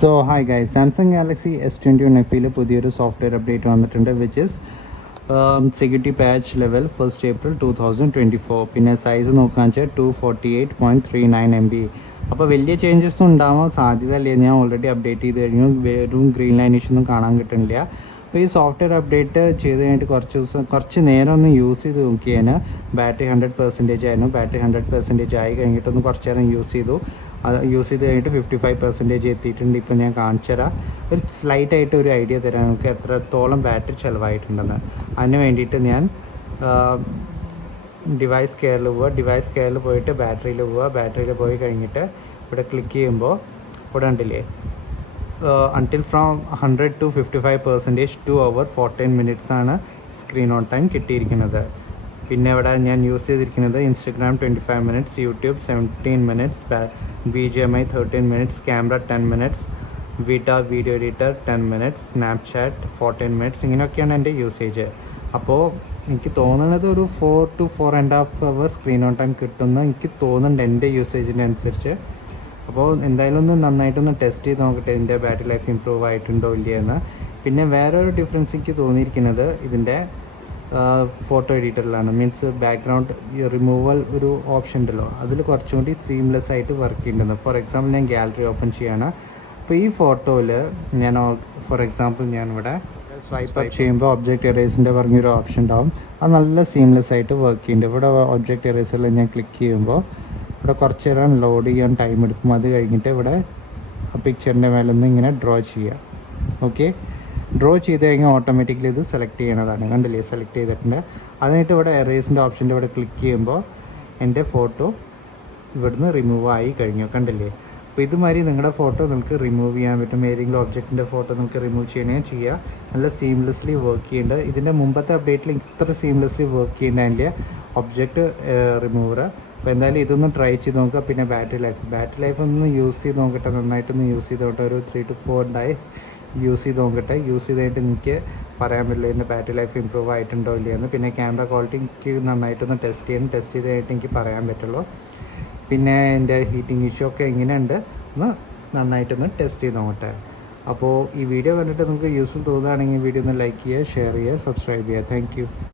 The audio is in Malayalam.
So hi guys, Samsung Galaxy S21 FE പുതിയൊരു സോഫ്റ്റ്വെയർ അപ്ഡേറ്റ് വന്നിട്ടുണ്ട് which is security patch level 1st April 2024. പിന്നെ സൈസ് നോക്കുകയാണെന്ന് വെച്ചാൽ 248.39 MB. അപ്പോൾ വലിയ ചേഞ്ചസ് ഉണ്ടാവാൻ സാധ്യതയില്ല. ഞാൻ ഓൾറെഡി അപ്ഡേറ്റ് ചെയ്ത് കഴിഞ്ഞു. വെറും ഗ്രീൻ ലൈൻ ഇഷ്യൂ ഒന്നും കാണാൻ കിട്ടുന്നില്ല. അപ്പോൾ ഈ സോഫ്റ്റ്വെയർ അപ്ഡേറ്റ് ചെയ്ത് കഴിഞ്ഞിട്ട് കുറച്ച് നേരം ഒന്ന് യൂസ് ചെയ്ത് നോക്കിയതിന് ബാറ്ററി 100% ആയിരുന്നു. ബാറ്ററി 100% ആയി കഴിഞ്ഞിട്ടൊന്ന് കുറച്ച് നേരം യൂസ് ചെയ്തു. അത് യൂസ് ചെയ്ത് കഴിഞ്ഞിട്ട് 55% എത്തിയിട്ടുണ്ട്. ഇപ്പോൾ ഞാൻ കാണിച്ചു തരാം. ഒരു സ്ലൈറ്റായിട്ട് ഒരു ഐഡിയ തരാം നമുക്ക് എത്രത്തോളം ബാറ്ററി ചിലവായിട്ടുണ്ടെന്ന്. അതിന് വേണ്ടിയിട്ട് ഞാൻ ഡിവൈസ് കെയറിൽ പോയിട്ട് ബാറ്ററിയിൽ പോയി കഴിഞ്ഞിട്ട് ഇവിടെ ക്ലിക്ക് ചെയ്യുമ്പോൾ ഇവിടെ ഉണ്ടല്ലേ until from 100 to 55% 2 hours 14 minutes ആണ് സ്ക്രീൻ ഓൺ ടൈം കിട്ടിയിരിക്കുന്നത്. പിന്നെ ഇവിടെ ഞാൻ യൂസ് ചെയ്തിരിക്കുന്നത് Instagram 25 minutes, YouTube 17 minutes, BGMI 13 minutes, camera 10 minutes, വിറ്റ video editor 10 minutes, Snapchat 14 minutes. ഇങ്ങനെയൊക്കെയാണ് എൻ്റെ യൂസേജ്. അപ്പോൾ എനിക്ക് തോന്നുന്നത് ഒരു 4 to 4.5 hours screen on time കിട്ടുമെന്ന് എനിക്ക് തോന്നുന്നുണ്ട് എൻ്റെ യൂസേജിൻ്റെ അനുസരിച്ച്. അപ്പോൾ എന്തായാലും ഒന്ന് നന്നായിട്ടൊന്ന് ടെസ്റ്റ് ചെയ്ത് നോക്കട്ടെ ഇതിൻ്റെ ബാറ്ററി ലൈഫ് ഇമ്പ്രൂവ് ആയിട്ടുണ്ടോ ഇല്ലയെന്ന്. പിന്നെ വേറൊരു ഡിഫറൻസ് എനിക്ക് തോന്നിയിരിക്കുന്നത് ഇതിൻ്റെ ഫോട്ടോ എഡിറ്ററിലാണ്. മീൻസ് ബാക്ക്ഗ്രൗണ്ട് റിമൂവൽ ഒരു ഓപ്ഷൻ ഉണ്ടല്ലോ, അതിൽ കുറച്ചും കൂടി സീംലെസ് ആയിട്ട് വർക്ക് ചെയ്യുന്നുണ്ട്. ഫോർ എക്സാമ്പിൾ ഞാൻ ഗാലറി ഓപ്പൺ ചെയ്യാണ്. അപ്പോൾ ഈ ഫോട്ടോയിൽ ഞാൻ ഫോർ എക്സാമ്പിൾ ഞാനിവിടെ സ്വൈപ്പ് അപ്പ് ചെയ്യുമ്പോൾ ഒബ്ജക്റ്റ് എറേസിൻ്റെ പറഞ്ഞൊരു ഓപ്ഷൻ ഉണ്ടാവും. അത് നല്ല സീംലെസ് ആയിട്ട് വർക്ക് ചെയ്യുന്നുണ്ട്. ഇവിടെ ഒബ്ജക്റ്റ് എറേസറിൽ ഞാൻ ക്ലിക്ക് ചെയ്യുമ്പോൾ ഇവിടെ കുറച്ച് നേരം ലോഡ് ചെയ്യാൻ ടൈം എടുക്കും. അത് കഴിഞ്ഞിട്ട് ഇവിടെ പിക്ചറിൻ്റെ മേലൊന്ന് ഇങ്ങനെ ഡ്രോ ചെയ്യുക. ഓക്കെ, ഡ്രോ ചെയ്ത് കഴിഞ്ഞാൽ ഓട്ടോമാറ്റിക്കലി ഇത് സെലക്ട് ചെയ്യണതാണ്. കണ്ടില്ലേ, സെലക്ട് ചെയ്തിട്ടുണ്ട്. അതിനായിട്ട് ഇവിടെ എറേസിൻ്റെ ഓപ്ഷൻ്റെ ഇവിടെ ക്ലിക്ക് ചെയ്യുമ്പോൾ എൻ്റെ ഫോട്ടോ ഇവിടുന്ന് റിമൂവ് ആയി കഴിഞ്ഞു. കണ്ടില്ലേ. അപ്പോൾ ഇതുമാതിരി നിങ്ങളുടെ ഫോട്ടോ നിങ്ങൾക്ക് റിമൂവ് ചെയ്യാൻ പറ്റും. ഏതെങ്കിലും ഒബ്ജക്റ്റിൻ്റെ ഫോട്ടോ നിങ്ങൾക്ക് റിമൂവ് ചെയ്യണമെങ്കിൽ ചെയ്യുക. നല്ല സീംലെസ്ലി വർക്ക് ചെയ്യുന്നുണ്ട്. ഇതിൻ്റെ മുമ്പത്തെ അപ്ഡേറ്റിൽ ഇത്ര സീംലെസ്ലി വർക്ക് ചെയ്യേണ്ടതിൻ്റെ ഒബ്ജക്റ്റ് റിമൂവർ. അപ്പോൾ എന്തായാലും ഇതൊന്ന് ട്രൈ ചെയ്ത് നോക്കുക. പിന്നെ ബാറ്ററി ലൈഫ് ഒന്ന് യൂസ് ചെയ്ത് നോക്കട്ടെ, നന്നായിട്ടൊന്ന് യൂസ് ചെയ്ത് നോക്കട്ടെ. ഒരു 3 to 4 days യൂസ് ചെയ്ത് നോക്കട്ടെ. യൂസ് ചെയ്തിട്ട് എനിക്ക് പറയാൻ പറ്റില്ല ഇതിൻ്റെ ബാറ്ററി ലൈഫ് ഇമ്പ്രൂവ് ആയിട്ടുണ്ടോ ഇല്ലയെന്ന്. പിന്നെ ക്യാമറ ക്വാളിറ്റി എനിക്ക് നന്നായിട്ടൊന്ന് ടെസ്റ്റ് ചെയ്ത് കഴിഞ്ഞിട്ട് എനിക്ക് പറയാൻ പറ്റുള്ളൂ. പിന്നെ എൻ്റെ ഹീറ്റിംഗ് ഇഷ്യൂ ഒക്കെ എങ്ങനെയുണ്ട് ഒന്ന് നന്നായിട്ടൊന്ന് ടെസ്റ്റ് ചെയ്ത് നോക്കട്ടെ. അപ്പോൾ ഈ വീഡിയോ കണ്ടിട്ട് നിങ്ങൾക്ക് യൂസ്ഫുൾ തോന്നുകയാണെങ്കിൽ വീഡിയോ ഒന്ന് ലൈക്ക് ചെയ്യുക, ഷെയർ ചെയ്യുക, സബ്സ്ക്രൈബ് ചെയ്യുക. താങ്ക്